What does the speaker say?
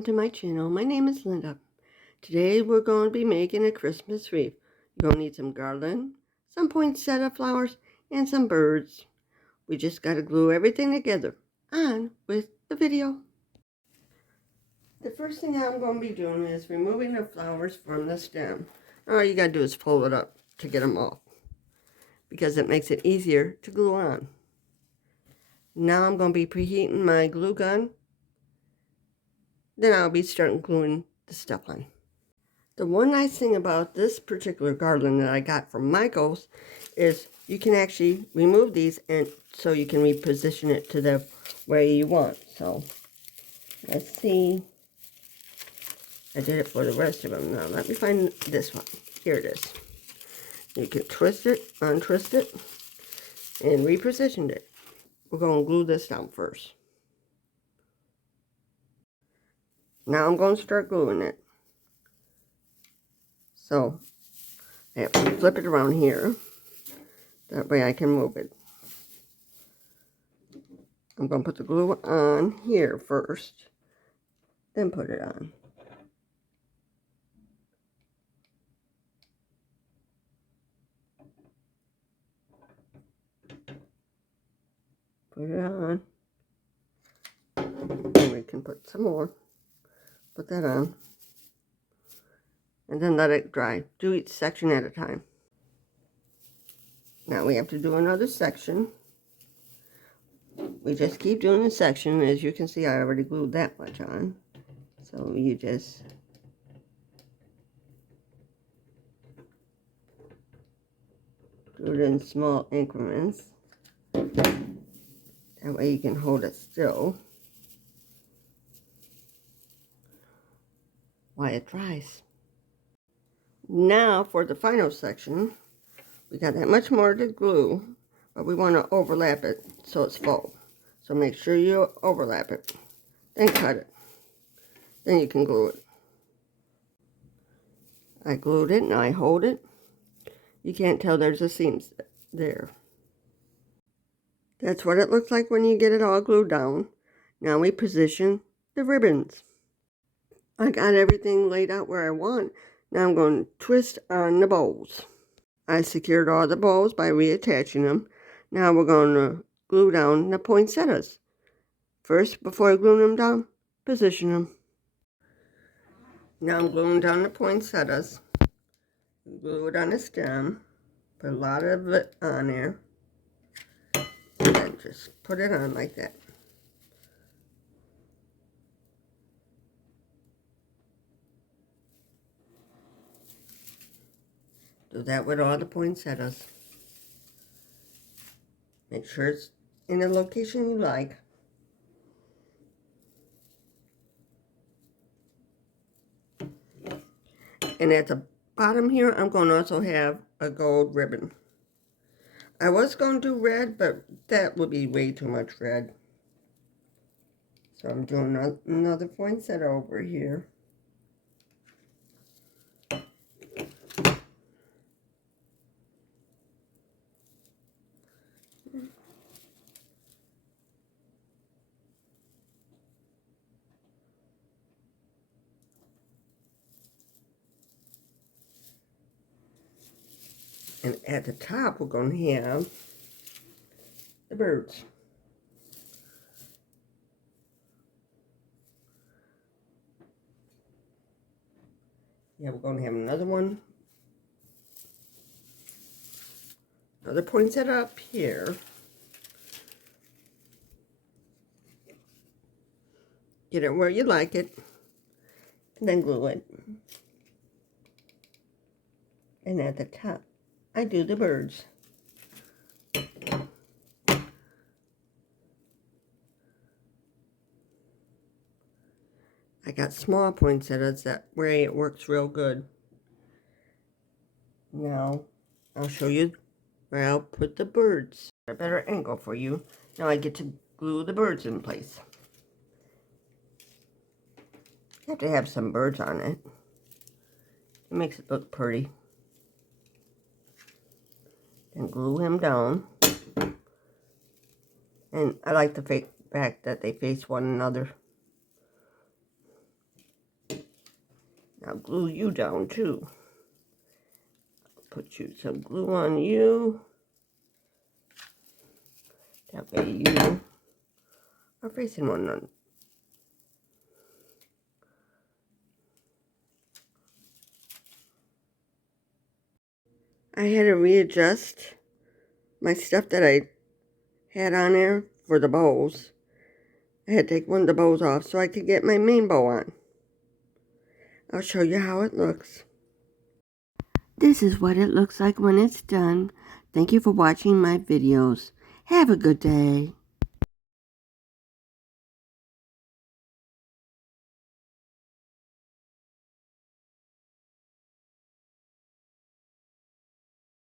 welcome to my channel. My name is Linda. Today we're going to be making a Christmas wreath. You're going to need some garland, some poinsettia flowers, and some birds. We just got to glue everything together. On with the video. The first thing I'm going to be doing is removing the flowers from the stem. All you got to do is fold it up to get them off, because it makes it easier to glue on. Now I'm going to be preheating my glue gun. Then I'll be starting gluing the stuff on. The one nice thing about this particular garland that I got from Michael's is you can actually remove these, and so you can reposition it to the way you want. So let's see. I did it for the rest of them. Now let me find this one. Here it is. You can twist it, untwist it, and reposition it. We're going to glue this down first. Now I'm going to start gluing it. So I have to flip it around here. That way I can move it. I'm going to put the glue on here first, then put it on. Put it on. And we can put some more. Put that on. And then let it dry. Do each section at a time. Now we have to do another section. We just keep doing the section. As you can see, I already glued that much on. So you just do it in small increments. That way you can hold it still while it dries. Now for the final section, we got that much more to glue, but we want to overlap it so it's full. So make sure you overlap it, then cut it. Then you can glue it. I glued it, now I hold it. You can't tell there's a seam there. That's what it looks like when you get it all glued down. Now we position the ribbons. I got everything laid out where I want. Now I'm going to twist on the bows. I secured all the bows by reattaching them. Now we're going to glue down the poinsettias. First, before I glue them down, position them. Now I'm gluing down the poinsettias. Glue it on the stem. Put a lot of it on there. And then just put it on like that. Do that with all the poinsettias. Make sure it's in the location you like. And at the bottom here, I'm going to also have a gold ribbon. I was going to do red, but that would be way too much red. So I'm doing another poinsettia over here. And at the top, we're going to have the birds. Yeah, we're going to have another one. Another poinsettia up here. Get it where you like it. And then glue it. And at the top, I do the birds. I got small poinsettias, that way it works real good. Now, I'll show you where I'll put the birds. A better angle for you. Now I get to glue the birds in place. You have to have some birds on it. It makes it look pretty. And glue him down. And I like the fact that they face one another. I'll glue you down too. Put you some glue on you. That way you are facing one another. I had to readjust my stuff that I had on there for the bows. I had to take one of the bows off so I could get my main bow on. I'll show you how it looks. This is what it looks like when it's done. Thank you for watching my videos. Have a good day.